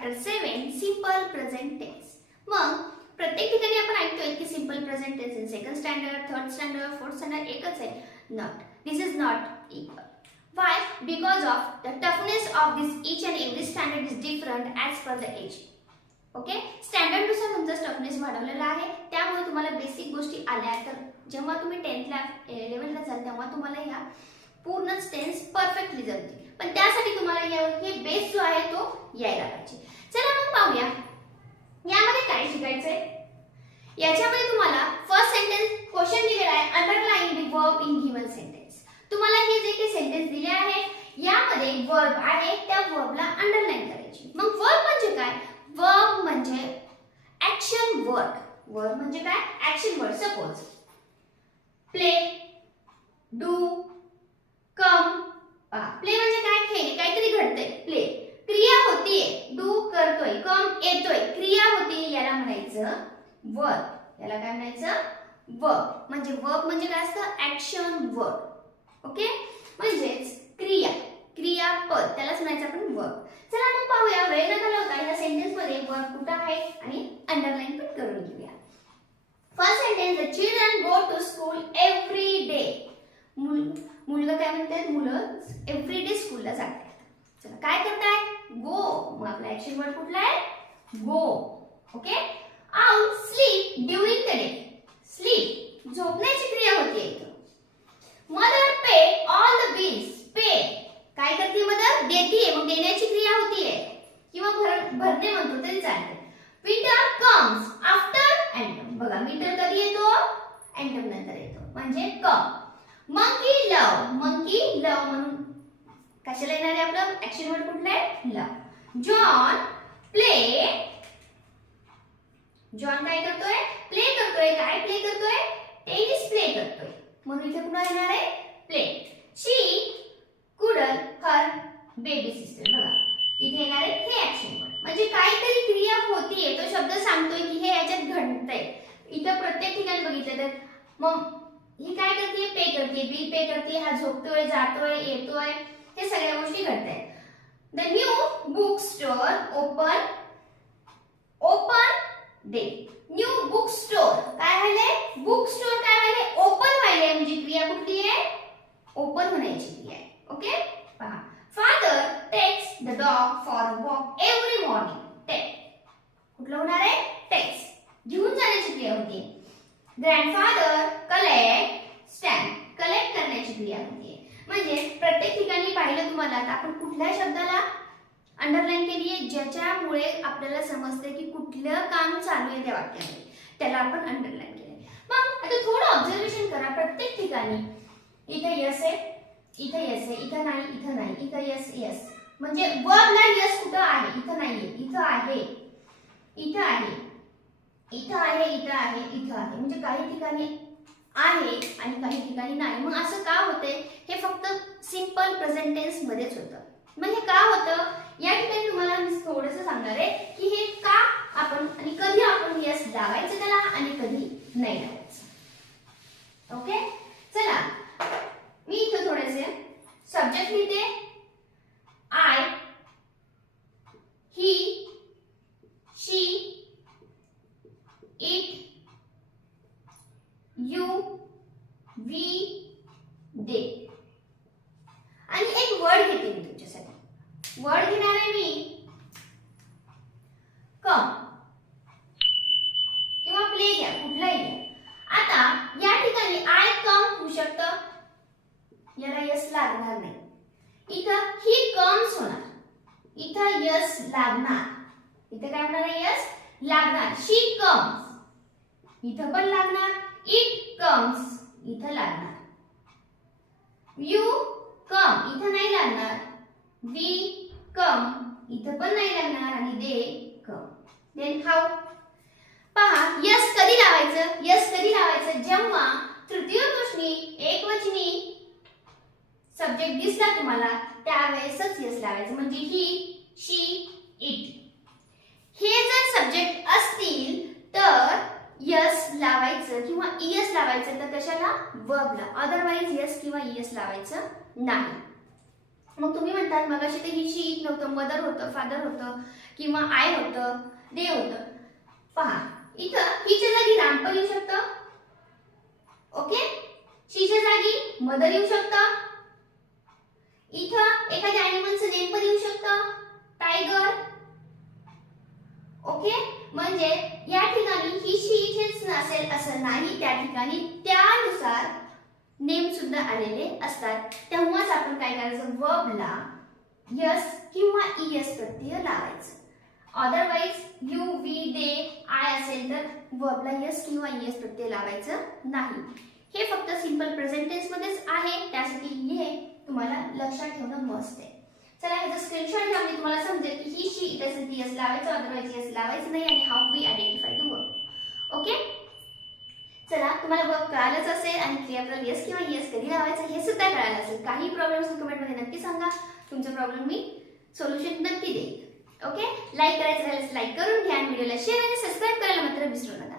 Chapter 7 simple present tense. मग प्रत्येक ठिकाणी आपण ऐकतोय की simple present tense in second standard, third standard, fourth standard एकच आहे. Not. This is not equal. Why? Because of the toughness of this each and every standard is different as per the age. Okay, standard नुसार तुमचा toughness वाढवलेला आहे. त्यामुळे तुम्हाला basic गोष्टी आल्या तर जेव्हा तुम्ही 10th ला 11th ला जाल तेव्हा तुम्हाला ह्या पूर्ण टेन्स परफेक्टली जमतील. पण त्यासाठी तुम्हाला हे बेस जो आहे तो यायला पाहिजे. चला मग पाहूया यामध्ये काय शिकायचंय. याच्यामध्ये तुम्हाला फर्स्ट सेंटेन्स क्वेश्चन दिलेला आहे. Underline the verb in given sentence. तुम्हाला हे जे काही सेंटेन्स दिले आहे यामध्ये वर्ब आहे त्या वर्बला अंडरलाइन करायची. मग वर्ब म्हणजे काय? वर्ब म्हणजे ऍक्शन वर्ड. वर्ब म्हणजे काय? Action word. Suppose play, do, come. Play म्हणजे काय? खेळ, काहीतरी घडतंय. प्ले क्रिया होतीये, डू करतोय, कम येतोय, क्रिया होतीये, याला म्हणायचं वर्ब. याला काय म्हणायचं? वर्ब. म्हणजे वर्ब म्हणजे काय असतं? Action word. ओके, म्हणजेच क्रिया, क्रियापद, त्यालाच म्हणायचं आपण वर्ब. चला मग पाहूया वेळ न घालवता या सेंटेन्स मध्ये वर्ब कुठे आहे आणि अंडरलाइन पण करून घेऊया. First sentence, the children go to school every day. मुलगा काय म्हणतात? मुलं एव्हरी डे स्कूलला जातात. चला काय करताय? गो. मग आपला ऍक्शन वर्ड कुठला आहे? Go. Okay. Out, sleep during the day. Sleep झोपण्याची क्रिया होते इथं. Mother pay all the bills. Pay काय करते? मदर देतीये, मग देण्याची क्रिया होतीये किंवा भरणे म्हणतो तरी चालते. Winter comes after autumn. बघा विंटर कधी येतो? ऑटम नंतर येतो म्हणजे कम. मंकी लव. मंकी लव म्हणून कशाला येणार आहे? आपलं ऍक्शन वर्ड कुठलं आहे? लव. John play. जॉन काय करतोय? प्ले करतोय. काय प्ले करतोय? टेनिस प्ले करतोय. म्हणून इथे पुन्हा येणार आहे प्ले. शी कुडल हर बेबी सिस्टर. बघा इथे येणार आहे हे ऍक्शन वर्ड. म्हणजे काहीतरी क्रिया होतीये, तो शब्द सांगतोय की हे याच्यात घडतंय. इथं प्रत्येक ठिकाणी बघितलं तर मग ही काय करते? पे करते, बिल पे करते, हा झोपतोय, जातोय, येतोय, हे सगळ्या गोष्टी घडतायत. The new book store open. Open day. New book store काय व्हायले? बुक स्टोर काय व्हायले? ओपन व्हायले. म्हणजे क्रिया कुठली आहे? ओपन होण्याची क्रिया आहे. ओके, पहा. Father takes the dog for a walk every morning. Take कुठलं होणार आहे? टेक्स घेऊन जाण्याची क्रिया होती. Grandfather collect stamp. कलेक्ट करण्याची क्रिया होती. म्हणजे प्रत्येक ठिकाणी पाहिलं तुम्हाला तर आपण कुठल्या शब्दाला अंडरलाइन केली आहे ज्याच्यामुळे आपल्याला समजते की कुठलं काम चालू आहे त्या वाक्यामध्ये, त्याला आपण अंडरलाइन केले. मग आता थोडं ऑब्झर्वेशन करा. प्रत्येक ठिकाणी इथे यस आहे, इथे यस आहे, इथे नाही, इथे नाही, इथे यस यस. म्हणजे वर्बला यस कुठं आहे? इथं नाहीये, इथं आहे, इथं आहे, इथं आहे, इथं आहे, इथं आहे. म्हणजे काही ठिकाणी आहे आणि काही ठिकाणी नाही. मग असं का होतंय? हे फक्त सिंपल प्रेझेंट टेन्स मध्येच होतं. मग हे का होतं? या ठिकाणी तुम्हाला मी थोडंसं सांगणार आहे की हे का आपण आणि कधी आपण यस लावायचं त्याला आणि कधी नाही लावायचं. ओके, चला मी इथं थोडेसे सब्जेक्ट लिहिते. I, he, she, it, you, we, they. आणि एक वर्ड घेते मी तुमच्यासाठी. वर्ड घेणार आहे मी कम किंवा प्ले घ्या, कुठलाही घ्या. आता या ठिकाणी आय कम होऊ शकतं, याला यस लागणार नाही. इथं ही कम्स होणार, इथं यस लागणार. इथं काय होणार आहे? यस लागणार. शी कम्स इथं पण लागणार. इट कम्स इथं लागणार. यू कम इथं नाही लागणार. वी कम इथं पण नाही लागणार आणि दे कम. Then how. पहा यस कधी लावायचं? यस कधी लावायचं? जेव्हा तृतीय पुरुषी एकवचनी सब्जेक्ट दिसला तुम्हाला त्यावेळेसच यस लावायचं. म्हणजे ही, शी, इट हे जर सब्जेक्ट असतील तर यस लावायचं किंवा ईएस लावायचं. तर कशाला? वर्बला. अदरवाइज यस किंवा ईएस लावायचं नाही. मग तुम्ही म्हणतात मगाशी तर ही शी इट नव्हतं, मदर होतं, फादर होतं किंवा आय होतं, दे होतं. पहा इथं हीच्या जागी राम पण येऊ शकतं. ओके, शीच्या जागी मदर येऊ शकतं. इथं एखाद्या ॲनिमलचं नेम पण येऊ शकतं, टायगर. ओके, म्हणजे या ठिकाणी ही शी इथेच नसेल असं नाही, त्या ठिकाणी त्यानुसार नेम सुद्धा आलेले असतात. तेव्हाच आपण काय करायचं, वर्बला यस किंवा ईएस प्रत्यय लावायचं. Otherwise you, we, they, I असेल तर वर्बला यस किंवा ईएस प्रत्यय लावायचं नाही. हे फक्त सिंपल प्रेझेंट टेन्स मध्येच आहे, त्यासाठी हे तुम्हाला लक्षात ठेवणं मस्ट आहे. चला ह्याचा स्क्रीनशॉट घ्या म्हणजे तुम्हाला समजेल की ही शी इट असेल यस लावायचं, अदरवाइज यस लावायचं नाही आणि how we identify the verb. Okay, चला तुम्हाला वर्ब कळालंच असेल आणि क्रियापदाला यस किंवा ईएस कधी लावायचं हे सुद्धा कळालं असेल. काही प्रॉब्लेम्स कमेंट मध्ये नक्की सांगा, तुमचा प्रॉब्लेम मी सोल्युशन नक्की देईन. ओके, लाईक करायचं राहिलं लाईक करून घ्या आणि व्हिडिओला शेअर आणि सबस्क्राईब करायला मात्र विसरू नका.